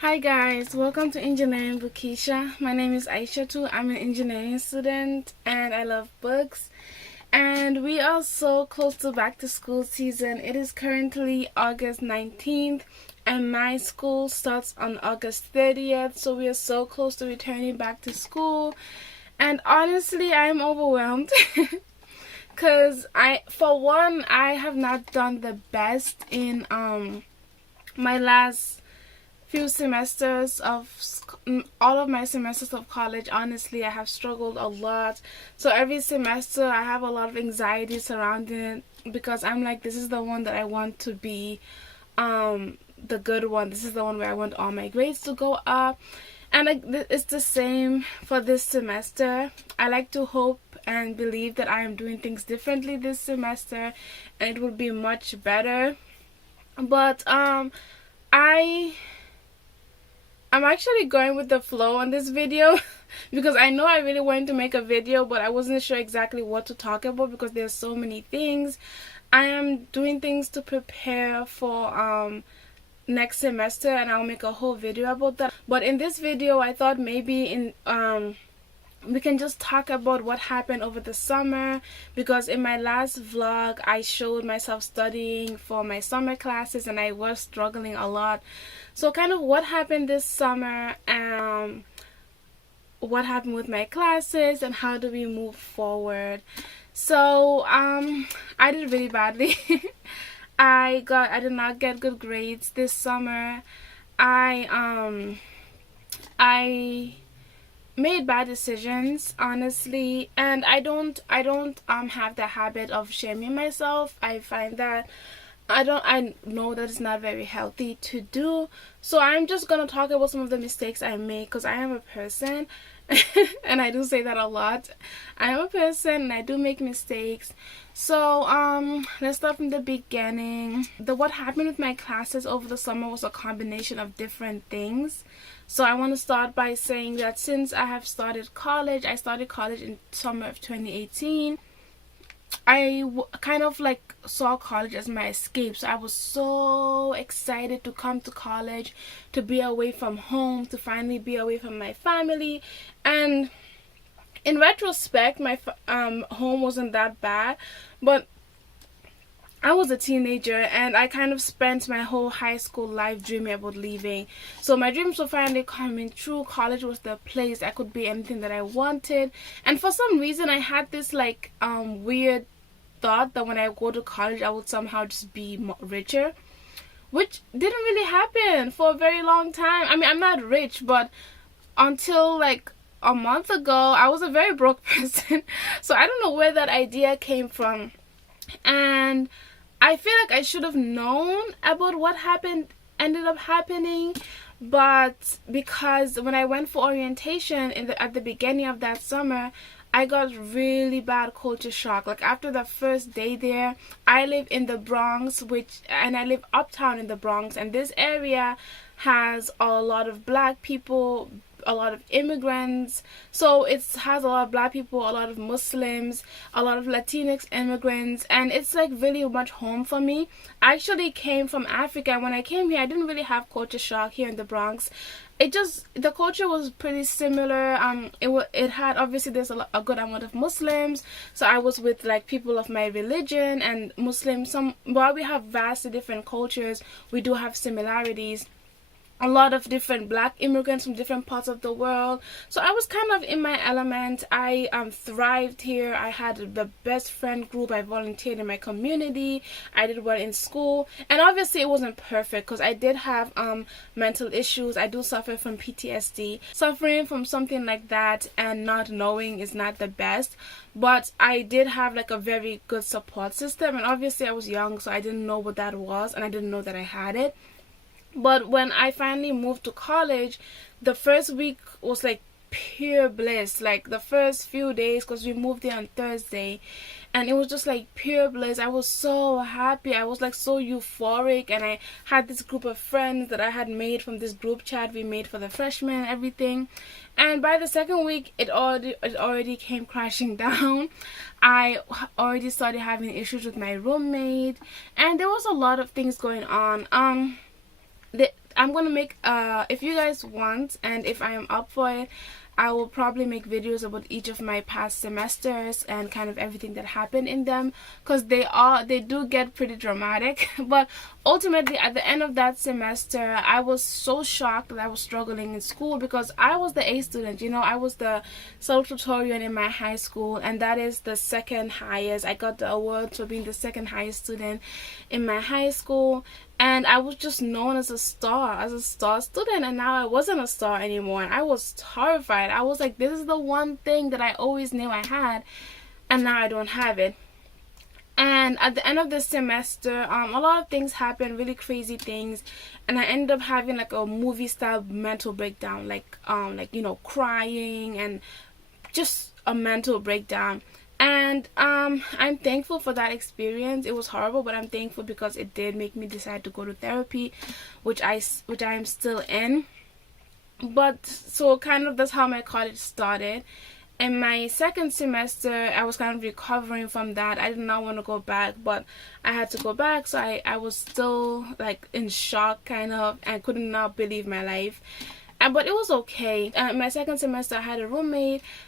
Hi guys, welcome to Engineering with Keisha. My name is Aisha too. I'm an engineering student and I love books. And we are so close to back to school season. It is currently August 19th and my school starts on August 30th. So we are so close to returning back to school. And honestly, I'm overwhelmed. Because for one, I have not done the best in my last few semesters of all of my semesters of college. Honestly, I have struggled a lot. So every semester I have a lot of anxiety surrounding it because I'm like, this is the one that I want to be the good one. This is the one where I want all my grades to go up. And it's the same for this semester. I like to hope and believe that I am doing things differently this semester and it will be much better. But I'm actually going with the flow on this video because I know I really wanted to make a video, but I wasn't sure exactly what to talk about because there's so many things. I am doing things to prepare for next semester and I'll make a whole video about that. But in this video, I thought maybe we can just talk about what happened over the summer, because in my last vlog I showed myself studying for my summer classes and I was struggling a lot. So kind of what happened this summer and what happened with my classes and how do we move forward. So I did really badly. I did not get good grades this summer. I made bad decisions, honestly, and I don't have the habit of shaming myself. I find that I know that it's not very healthy to do. So I'm just gonna talk about some of the mistakes I made because I am a person and I do say that a lot. I am a person and I do make mistakes. So let's start from the beginning. What happened with my classes over the summer was a combination of different things. So I want to start by saying that since I have started college, I started college in summer of 2018. I kind of like saw college as my escape. So I was so excited to come to college, to be away from home, to finally be away from my family. And in retrospect, my home wasn't that bad, but I was a teenager and I kind of spent my whole high school life dreaming about leaving. So my dreams were finally coming true. College was the place. I could be anything that I wanted. And for some reason I had this like weird thought that when I go to college I would somehow just be richer, which didn't really happen for a very long time. I mean, I'm not rich, but until like a month ago I was a very broke person. So I don't know where that idea came from. And I feel like I should have known about what ended up happening, but because when I went for orientation at the beginning of that summer, I got really bad culture shock. Like after the first day there, I live in the Bronx, and I live uptown in the Bronx, and this area has a lot of black people, a lot of immigrants. So it has a lot of black people, a lot of Muslims, a lot of Latinx immigrants, and it's like really much home for me. I actually came from Africa. When I came here I didn't really have culture shock here in the Bronx. The culture was pretty similar. It had, obviously there's a good amount of Muslims, so I was with like people of my religion and Muslims. While we have vastly different cultures, we do have similarities. A lot of different black immigrants from different parts of the world. So I was kind of in my element. I thrived here. I had the best friend group. I volunteered in my community. I did well in school. And obviously it wasn't perfect because I did have mental issues. I do suffer from PTSD. Suffering from something like that and not knowing is not the best. But I did have like a very good support system. And obviously I was young, so I didn't know what that was. And I didn't know that I had it. But when I finally moved to college, the first week was like pure bliss. Like the first few days, because we moved there on Thursday, and it was just like pure bliss. I was so happy. I was like so euphoric, and I had this group of friends that I had made from this group chat we made for the freshmen and everything. And by the second week it already came crashing down. I already started having issues with my roommate, and there was a lot of things going on. I'm gonna make if you guys want, and if I am up for it, I will probably make videos about each of my past semesters and kind of everything that happened in them, because they do get pretty dramatic. But ultimately, at the end of that semester, I was so shocked that I was struggling in school, because I was the A student. I was the salutatorian in my high school, and that is the second highest. I got the award for being the second highest student in my high school. And I was just known as a star student, and now I wasn't a star anymore. And I was horrified. I was like, this is the one thing that I always knew I had, and now I don't have it. And at the end of the semester, a lot of things happened, really crazy things, and I ended up having like a movie style mental breakdown, like crying and just a mental breakdown. And I'm thankful for that experience. It was horrible, but I'm thankful because it did make me decide to go to therapy, which I am still in. But so kind of that's how my college started. In my second semester, I was kind of recovering from that. I did not want to go back, but I had to go back. So I was still like in shock, kind of, and could not believe my life. But it was okay. In my second semester, I had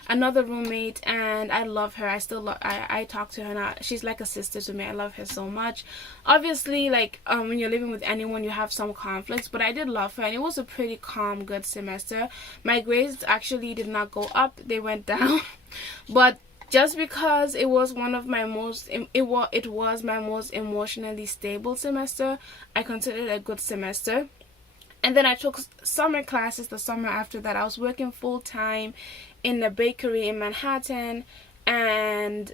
another roommate, and I love her. I talk to her now. She's like a sister to me. I love her so much. Obviously, like when you're living with anyone, you have some conflicts, but I did love her, and it was a pretty calm, good semester. My grades actually did not go up; they went down. But just because it was one of my most, it was my most emotionally stable semester, I considered it a good semester. And then I took summer classes the summer after that. I was working full-time in a bakery in Manhattan. And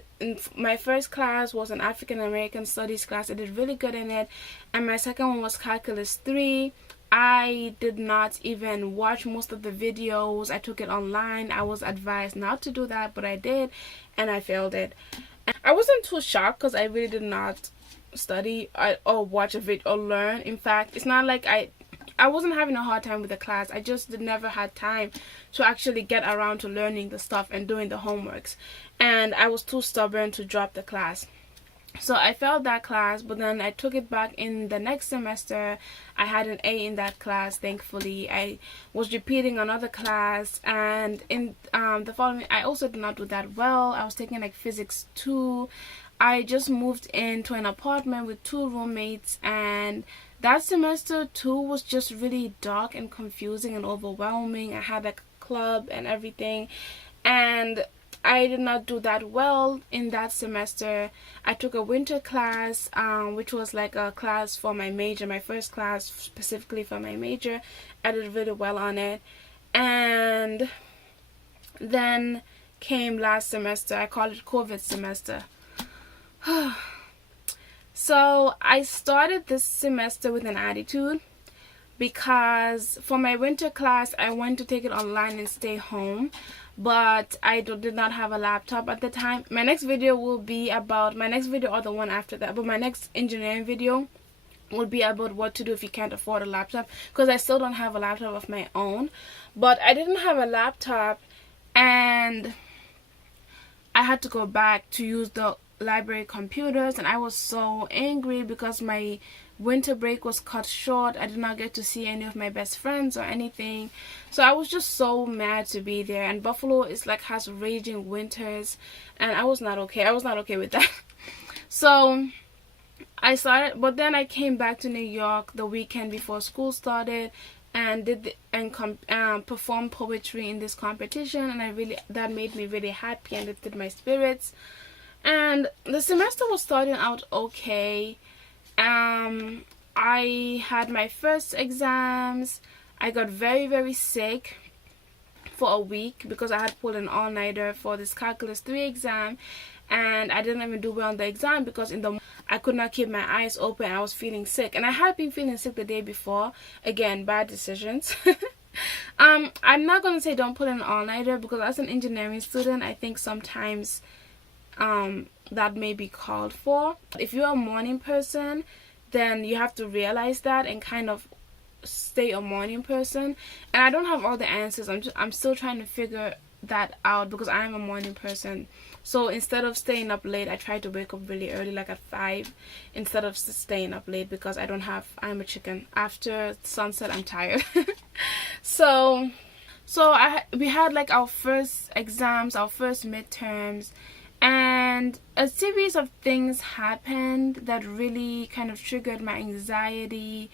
my first class was an African American Studies class. I did really good in it. And my second one was Calculus 3. I did not even watch most of the videos. I took it online. I was advised not to do that, but I did. And I failed it. And I wasn't too shocked because I really did not study or watch a video or learn. In fact, it's not like I wasn't having a hard time with the class. I just never had time to actually get around to learning the stuff and doing the homeworks. And I was too stubborn to drop the class. So I failed that class, but then I took it back in the next semester. I had an A in that class, thankfully. I was repeating another class, and in the following, I also did not do that well. I was taking like Physics 2. I just moved into an apartment with 2 roommates, and that semester too was just really dark and confusing and overwhelming. I had like a club and everything, and I did not do that well in that semester. I took a winter class, which was like a class for my major, my first class specifically for my major. I did really well on it. And then came last semester. I call it COVID semester. So I started this semester with an attitude, because for my winter class I wanted to take it online and stay home, but I did not have a laptop at the time. My next video will be about, my next video or the one after that, but my next engineering video will be about what to do if you can't afford a laptop, because I still don't have a laptop of my own. But I didn't have a laptop, and I had to go back to use the library computers, and I was so angry because my winter break was cut short. I did not get to see any of my best friends or anything, so I was just so mad to be there. And Buffalo is like has raging winters, and I was not okay with that. So I started, but then I came back to New York the weekend before school started, and performed poetry in this competition, and that made me really happy and lifted my spirits. And the semester was starting out okay. I had my first exams. I got very, very sick for a week because I had pulled an all-nighter for this Calculus 3 exam, and I didn't even do well on the exam because I could not keep my eyes open. I was feeling sick, and I had been feeling sick the day before. Again, bad decisions. I'm not gonna say don't put an all-nighter, because as an engineering student, I think sometimes that may be called for. If you're a morning person, then you have to realize that and kind of stay a morning person. And I don't have all the answers. I'm still trying to figure that out because I am a morning person. So instead of staying up late, I try to wake up really early, like at 5, instead of staying up late, because I'm a chicken. After sunset, I'm tired. so we had like our first exams, our first midterms, and a series of things happened that really kind of triggered my anxiety,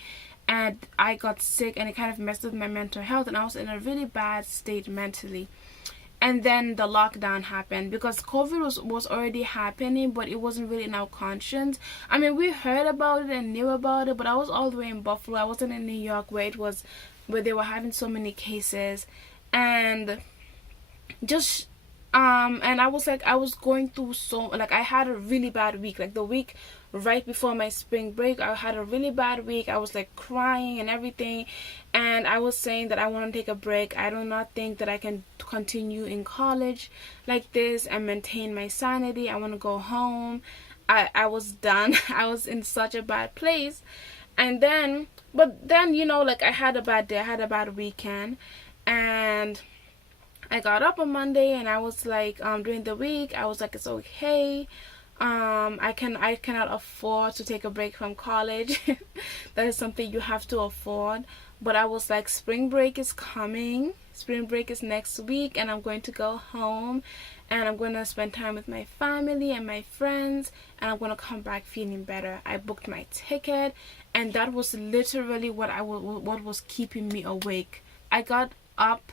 and I got sick, and it kind of messed with my mental health, and I was in a really bad state mentally. And then the lockdown happened, because COVID was already happening, but it wasn't really in our conscience. I mean, we heard about it and knew about it, but I was all the way in Buffalo. I wasn't in New York, where they were having so many cases. And just and I was going through I had a really bad week. Like the week right before my spring break, I had a really bad week. I was like crying and everything, and I was saying that I want to take a break. I do not think that I can continue in college like this and maintain my sanity. I want to go home. I was done. I was in such a bad place. And then, but then, like I had a bad day. I had a bad weekend, and I got up on Monday, and I was like, during the week, I was like, it's okay. I cannot afford to take a break from college. That is something you have to afford. But I was like, spring break is coming. Spring break is next week, and I'm going to go home, and I'm going to spend time with my family and my friends, and I'm going to come back feeling better. I booked my ticket, and that was literally what was keeping me awake. I got up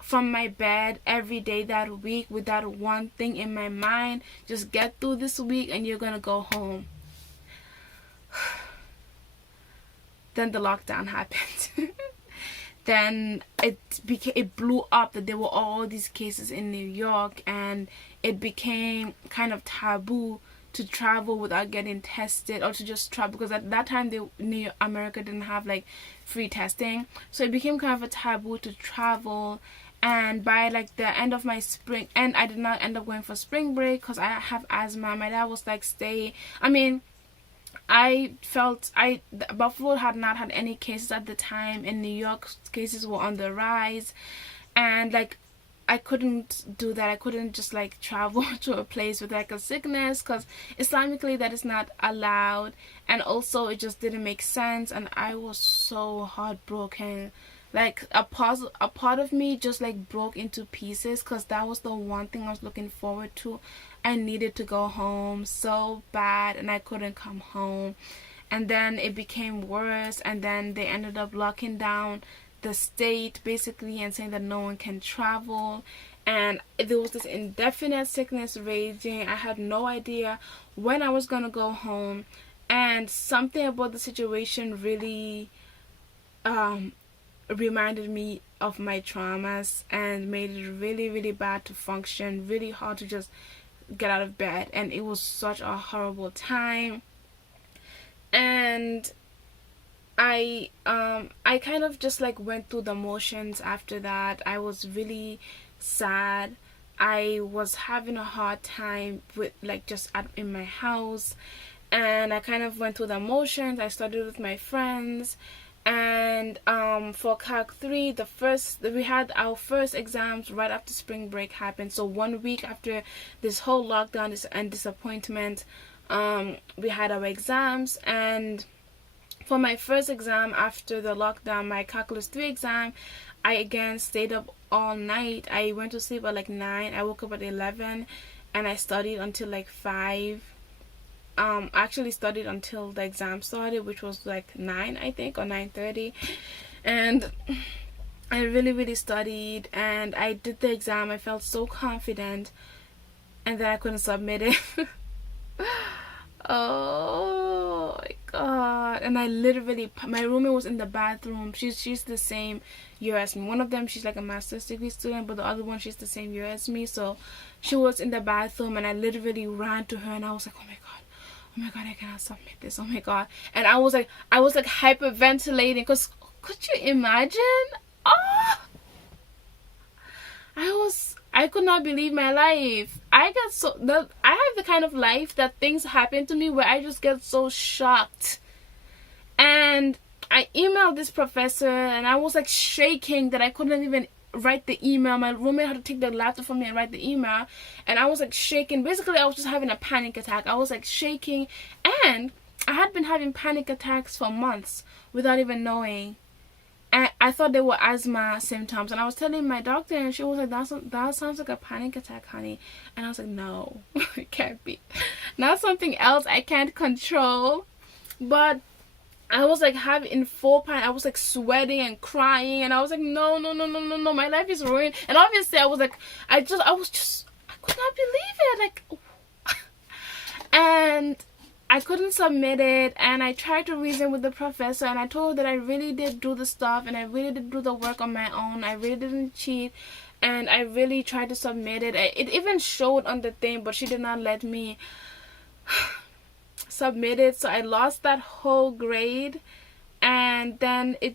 from my bed every day that week with that one thing in my mind: just get through this week and you're gonna go home. Then the lockdown happened. Then it blew up that there were all these cases in New York, and it became kind of taboo to travel without getting tested, or to just travel, because at that time America didn't have like free testing. So it became kind of a taboo to travel. And by like the end of my spring, and I did not end up going for spring break because I have asthma. My dad was like, stay. I mean, Buffalo had not had any cases at the time. In New York, cases were on the rise, and like I couldn't do that. I couldn't just like travel to a place with like a sickness, because Islamically that is not allowed, and also it just didn't make sense. And I was so heartbroken. Like a part of me just like broke into pieces, because that was the one thing I was looking forward to. I needed to go home so bad, and I couldn't come home. And then it became worse, and then they ended up locking down the state basically and saying that no one can travel. And there was this indefinite sickness raging. I had no idea when I was gonna go home, and something about the situation really reminded me of my traumas and made it really, really bad to function, really hard to just get out of bed. And it was such a horrible time. And I kind of just like went through the motions after that. I was really sad. I was having a hard time with like just in my house, and I kind of went through the motions. I studied with my friends. And for CAC 3, we had our first exams right after spring break happened. So 1 week after this whole lockdown and disappointment, we had our exams. And for my first exam after the lockdown, my Calculus 3 exam, I again stayed up all night. I went to sleep at like 9. I woke up at 11, and I studied until like 5. I actually studied until the exam started, which was like 9, I think, or 9:30. And I really, really studied, and I did the exam. I felt so confident, and then I couldn't submit it. Oh my god. And I literally, my roommate was in the bathroom. She's the same year as me. One of them, she's like a master's degree student, but the other one, she's the same year as me. So she was in the bathroom, and I literally ran to her, and I was like, oh my god, I cannot submit this. Oh my god. And I was like hyperventilating, because could you imagine? I could not believe my life. I have the kind of life that things happen to me where I just get so shocked. And I emailed this professor, and I was like shaking that I couldn't even write the email. My roommate had to take the laptop from me and write the email, and I was like shaking. Basically, I was just having a panic attack. I was like shaking, and I had been having panic attacks for months without even knowing. And I thought they were asthma symptoms, and I was telling my doctor, and she was like, that sounds like a panic attack, honey. And I was like, no, it can't be. Now something else I can't control. But I was like having full panic. I was like sweating and crying, and I was like, no, my life is ruined. And obviously I was like, I could not believe it, like. And I couldn't submit it, and I tried to reason with the professor, and I told her that I really did do the stuff, and I really did do the work on my own. I really didn't cheat, and I really tried to submit it. It even showed on the thing, but she did not let me submit it, so I lost that whole grade, and then it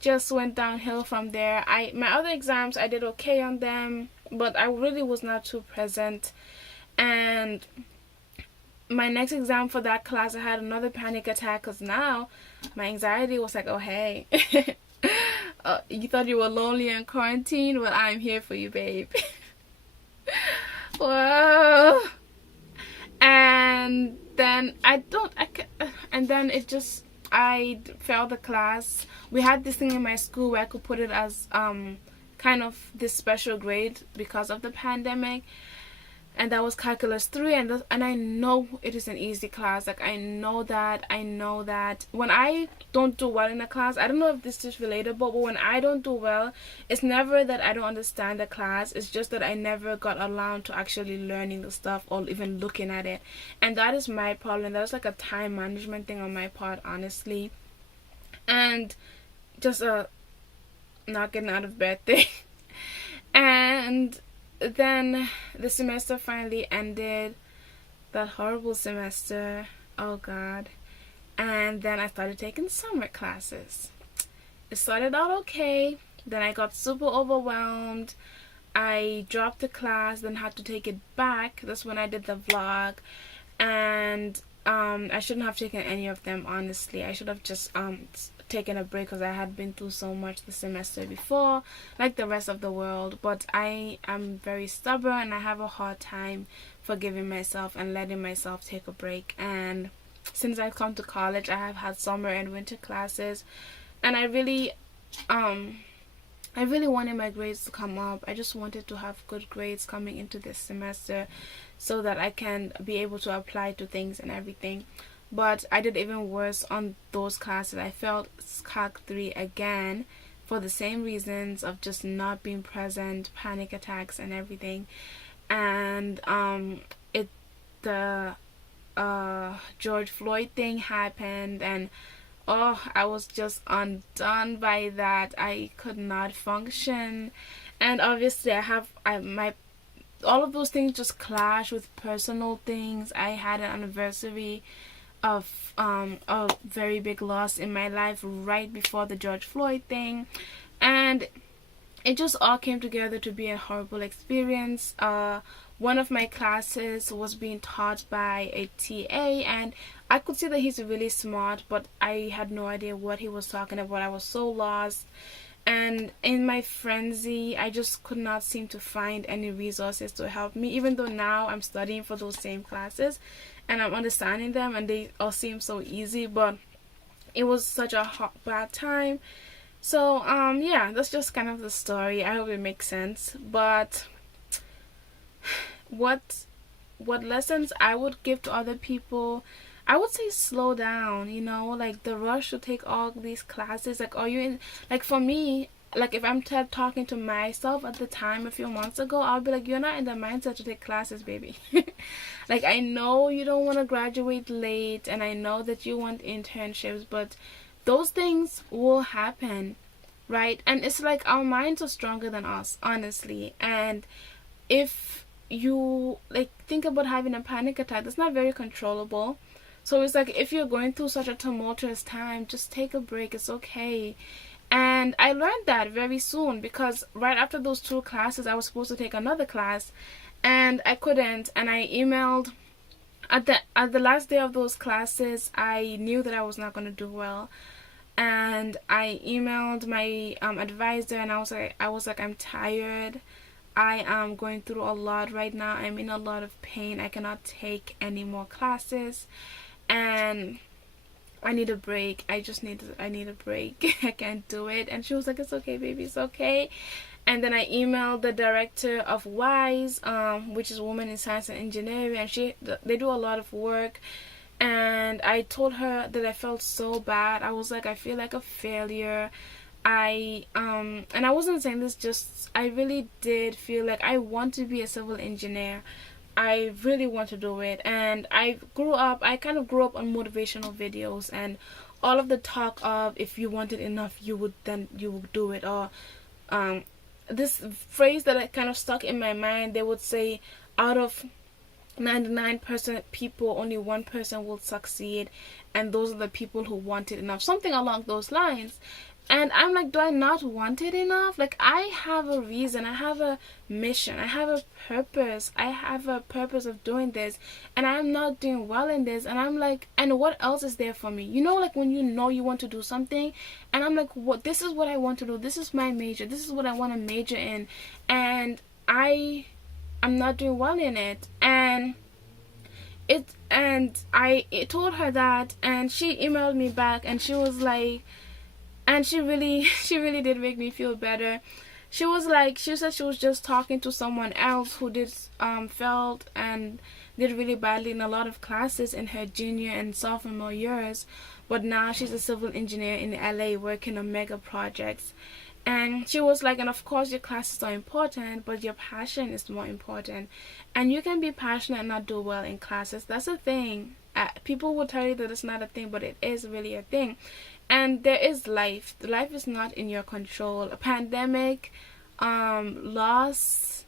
just went downhill from there. My other exams, I did okay on them, but I really was not too present. And my next exam for that class, I had another panic attack, because now my anxiety was like, oh hey, you thought you were lonely in quarantine? Well, I'm here for you, babe. Whoa. And then I failed the class. We had this thing in my school where I could put it as kind of this special grade because of the pandemic, and that was calculus 3, and I know it is an easy class. Like, I know that when I don't do well in a class, I don't know if this is relatable, but when I don't do well, it's never that I don't understand the class. It's just that I never got around to actually learning the stuff or even looking at it. And that is my problem. That's like a time management thing on my part, honestly, and just a not getting out of bed thing. And then the semester finally ended, that horrible semester, oh god. And then I started taking summer classes. It started out okay, then I got super overwhelmed. I dropped the class, then had to take it back. That's when I did the vlog. And I shouldn't have taken any of them, honestly. I should have just taken a break, because I had been through so much the semester before, like the rest of the world. But I am very stubborn, and I have a hard time forgiving myself and letting myself take a break. And since I've come to college, I have had summer and winter classes, and I really wanted my grades to come up. I just wanted to have good grades coming into this semester so that I can be able to apply to things and everything. But I did even worse on those classes. I failed Calc 3 again for the same reasons of just not being present, panic attacks and everything. And the George Floyd thing happened, and I was just undone by that. I could not function, and obviously all of those things just clash with personal things. I had an anniversary of a very big loss in my life right before the George Floyd thing, and it just all came together to be a horrible experience. One of my classes was being taught by a TA, and I could see that he's really smart, but I had no idea what he was talking about. I was so lost, and in my frenzy, I just could not seem to find any resources to help me, even though now I'm studying for those same classes and I'm understanding them, and they all seem so easy. But it was such a bad time. So yeah, that's just kind of the story. I hope it makes sense. But what lessons I would give to other people, I would say slow down. Like the rush to take all these classes. Like, are you in, like, for me, like if I'm talking to myself at the time a few months ago, I'll be like, you're not in the mindset to take classes, baby. Like, I know you don't want to graduate late, and I know that you want internships, but those things will happen, right? And it's like our minds are stronger than us, honestly. And if you think about having a panic attack, that's not very controllable. So it's like, if you're going through such a tumultuous time, just take a break. It's okay. And I learned that very soon, because right after those 2 classes, I was supposed to take another class, and I couldn't. And I emailed at the last day of those classes. I knew that I was not going to do well, and I emailed my advisor, and I was like, I'm tired. I am going through a lot right now. I'm in a lot of pain. I cannot take any more classes, and I need a break. I need a break. I can't do it. And she was like, it's okay, baby, it's okay. And then I emailed the director of WISE, which is Women in Science and Engineering, and they do a lot of work. And I told her that I felt so bad. I was like, I feel like a failure. And I wasn't saying this, just I really did feel like I want to be a civil engineer. I really want to do it. And I kind of grew up on motivational videos, and all of the talk of, if you want it enough, you would do it. Or um this phrase that I kind of stuck in my mind, they would say, out of 99% people, only 1% will succeed, and those are the people who want it enough, something along those lines. And I'm like, do I not want it enough? Like, I have a reason, I have a mission, I have a purpose, I have a purpose of doing this, and I'm not doing well in this. And I'm like, and what else is there for me? You know, like when you know you want to do something, and I'm like, what? This is what I want to do. This is my major. This is what I want to major in, and I'm not doing well in it. I told her that, and she emailed me back, and she was like, and she really she really did make me feel better. She was like, she said she was just talking to someone else who did felt and did really badly in a lot of classes in her junior and sophomore years, but now she's a civil engineer in LA working on mega projects. And she was like, and of course your classes are important, but your passion is more important. And you can be passionate and not do well in classes. That's a thing. People will tell you that it's not a thing, but it is really a thing. And there is life. The life is not in your control. A pandemic, loss,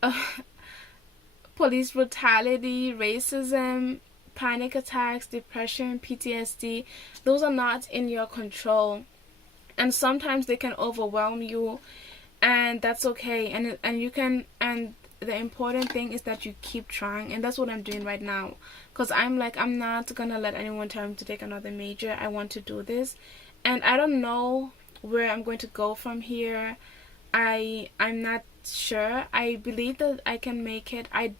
uh, police brutality, racism, panic attacks, depression, PTSD, those are not in your control. And sometimes they can overwhelm you, and that's okay. And the important thing is that you keep trying, and that's what I'm doing right now. Because I'm like, I'm not gonna let anyone tell me to take another major. I want to do this, and I don't know where I'm going to go from here. I'm not sure. I believe that I can make it. I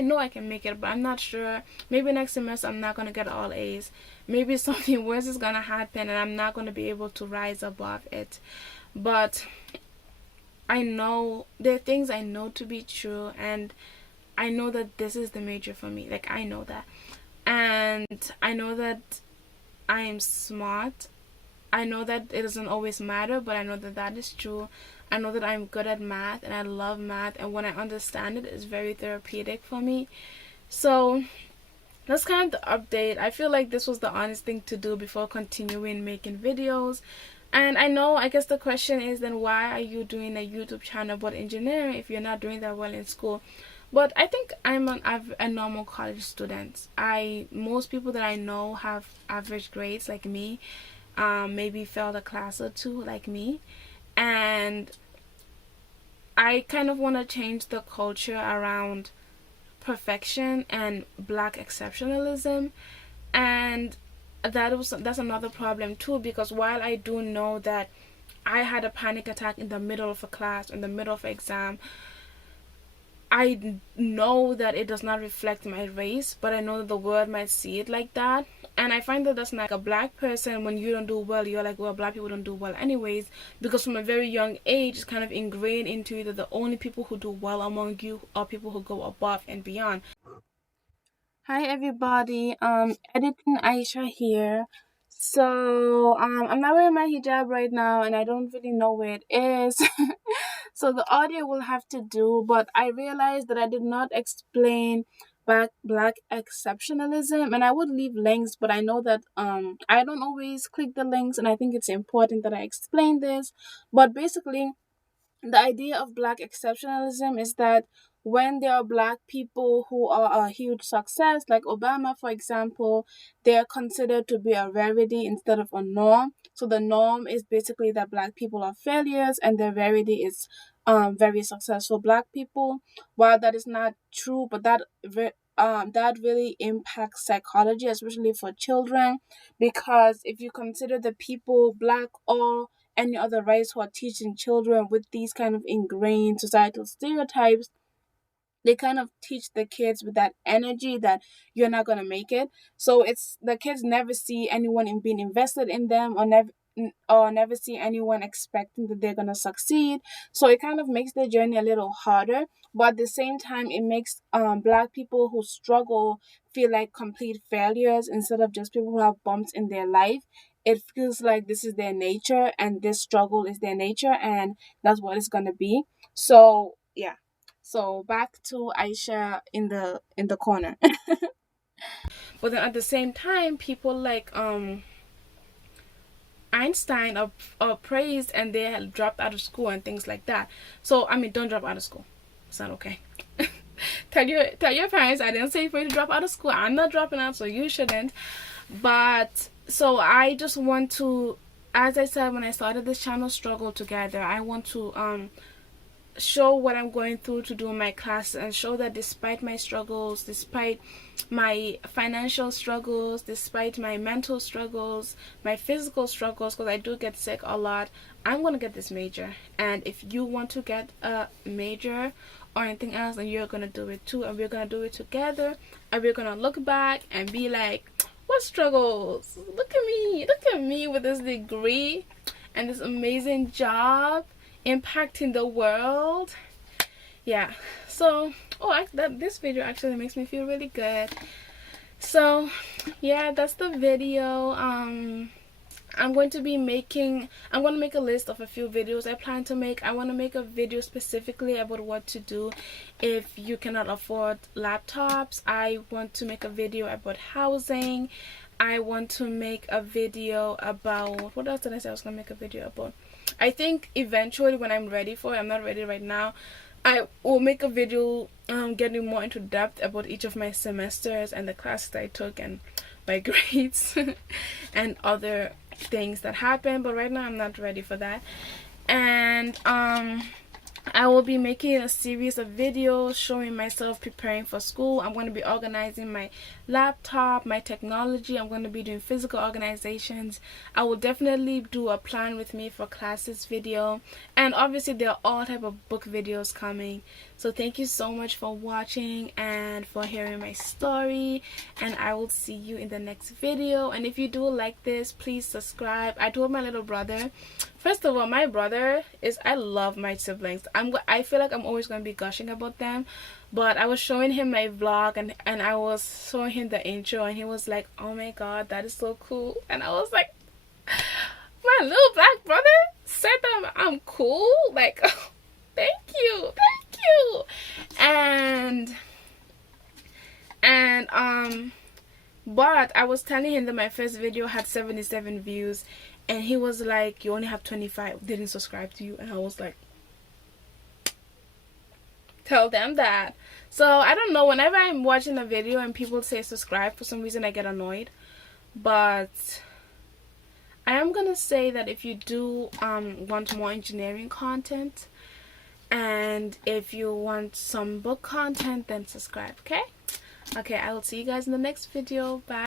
know I can make it, but I'm not sure. Maybe next semester I'm not gonna get all A's. Maybe something worse is gonna happen, and I'm not gonna be able to rise above it. But I know there are things I know to be true, and I know that this is the major for me. Like, I know that. And I know that I am smart. I know that it doesn't always matter, but I know that that is true. I know that I'm good at math, and I love math, and when I understand it, it's very therapeutic for me. So that's kind of the update. I feel like this was the honest thing to do before continuing making videos. And I know, I guess the question is, then why are you doing a YouTube channel about engineering if you're not doing that well in school? But I think I'm a normal college student. Most people that I know have average grades like me, maybe failed a class or two like me. And I kind of want to change the culture around perfection and black exceptionalism. And that's another problem too, because while I do know that I had a panic attack in the middle of a class, in the middle of an exam, I know that it does not reflect my race, but I know that the world might see it like that. And I find that that's like a black person, when you don't do well, you're like, well, black people don't do well anyways, because from a very young age, it's kind of ingrained into you that the only people who do well among you are people who go above and beyond. Hi everybody, editing Aisha here. So, I'm not wearing my hijab right now, and I don't really know where it is. So the audio will have to do, but I realized that I did not explain black exceptionalism, and I would leave links, but I know that I don't always click the links, and I think it's important that I explain this. But basically, the idea of black exceptionalism is that when there are black people who are a huge success, like Obama, for example, they are considered to be a rarity instead of a norm. So the norm is basically that black people are failures, and the rarity is very successful black people. While that is not true, but that really impacts psychology, especially for children, because if you consider the people, black or any other race, who are teaching children with these kind of ingrained societal stereotypes, they kind of teach the kids with that energy that you're not going to make it. So it's the kids never see anyone in being invested in them, or never see anyone expecting that they're going to succeed. So it kind of makes the journey a little harder, but at the same time it makes black people who struggle feel like complete failures instead of just people who have bumps in their life. It feels like this is their nature, and this struggle is their nature, and that's what it's going to be. So yeah, so back to Aisha in the corner. But then at the same time, people like Einstein are praised, and they had dropped out of school and things like that. So I mean, don't drop out of school. It's not okay. Tell your parents I didn't say for you to drop out of school. I'm not dropping out, so you shouldn't. But so I just want to, as I said when I started this channel, struggle together. I want to show what I'm going through to do my classes, and show that despite my struggles, despite my financial struggles, despite my mental struggles, my physical struggles, because I do get sick a lot, I'm going to get this major. And if you want to get a major or anything else, then you're going to do it too, and we're going to do it together, and we're going to look back and be like, what struggles? Look at me with this degree and this amazing job impacting the world. Yeah, so this video actually makes me feel really good. So yeah, that's the video. I'm going to make a list of a few videos I plan to make. I want to make a video specifically about what to do if you cannot afford laptops. I want to make a video about housing. I want to make a video about, what else did I say I was going to make a video about? I think eventually when I'm ready for it, I'm not ready right now, I will make a video getting more into depth about each of my semesters and the classes I took and my grades and other things that happened. But right now I'm not ready for that. And I will be making a series of videos showing myself preparing for school. I'm going to be organizing my laptop, my technology. I'm going to be doing physical organizations. I will definitely do a plan with me for classes video. And obviously there are all type of book videos coming. So thank you so much for watching and for hearing my story. And I will see you in the next video. And if you do like this, please subscribe. I told my little brother, first of all, my brother is, I love my siblings. I feel like I'm always going to be gushing about them. But I was showing him my vlog, and I was showing him the intro, and he was like, oh my god, that is so cool. And I was like, my little black brother said that I'm cool? Like, thank you. But I was telling him that my first video had 77 views, and he was like, you only have 25, didn't subscribe to you. And I was like, tell them that. So I don't know, whenever I'm watching a video and people say subscribe, for some reason I get annoyed. But I am gonna say that if you do want more engineering content, and if you want some book content, then subscribe. Okay, I will see you guys in the next video. Bye.